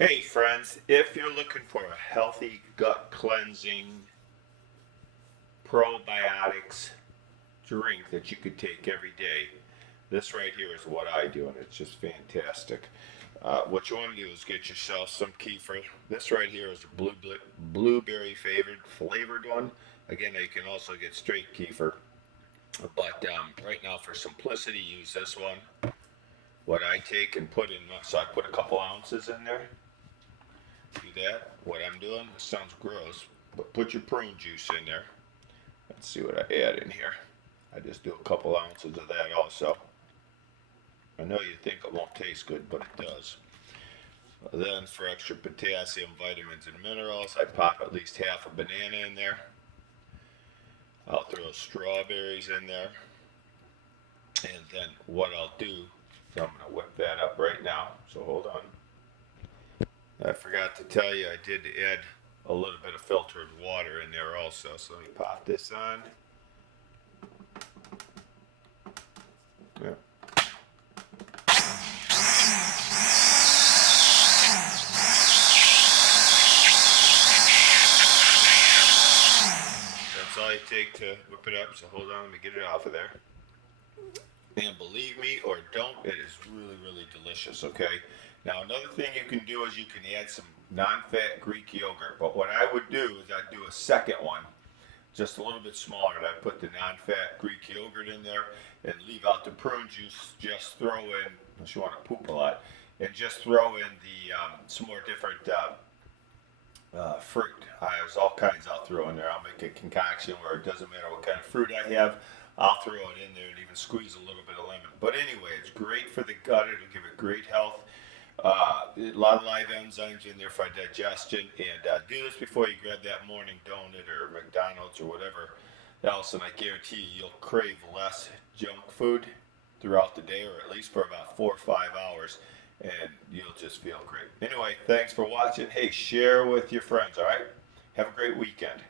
Hey friends, if you're looking for a healthy gut cleansing probiotics drink that you could take every day, this right here is what I do, and it's just fantastic. What you want to do is get yourself some kefir. This right here is a blueberry flavored one. Again, you can also get straight kefir, but right now for simplicity, use this one. What I take and put in, so I put a couple ounces in there. Do that. What I'm doing, this sounds gross, but put your prune juice in there. Let's see what I add in here. I just do a couple ounces of that also. I know you think it won't taste good, but it does. Then for extra potassium, vitamins, and minerals, I pop at least half a banana in there. I'll throw strawberries in there. And then what I'll do is I'm going to whip that up right now. So hold on. I forgot to tell you, I did add a little bit of filtered water in there also. So let me pop this on. Yeah. That's all you take to whip it up. So hold on, let me get it off of there. And believe me or don't, it is really, really delicious, okay? Now, another thing you can do is you can add some non-fat Greek yogurt. But what I would do is I'd do a second one, just a little bit smaller. And I'd put the non-fat Greek yogurt in there and leave out the prune juice. Just throw in, unless you want to poop a lot, and just throw in the some more different fruit. There's all kinds I'll throw in there. I'll make a concoction where it doesn't matter what kind of fruit I have. I'll throw it in there and even squeeze a little bit of lemon. But anyway, it's great for the gut. It'll give it great health. A lot of live enzymes in there for digestion. And do this before you grab that morning donut or McDonald's or whatever else. And I guarantee you, you'll crave less junk food throughout the day, or at least for about 4 or 5 hours. And you'll just feel great. Anyway, thanks for watching. Hey, share with your friends, all right? Have a great weekend.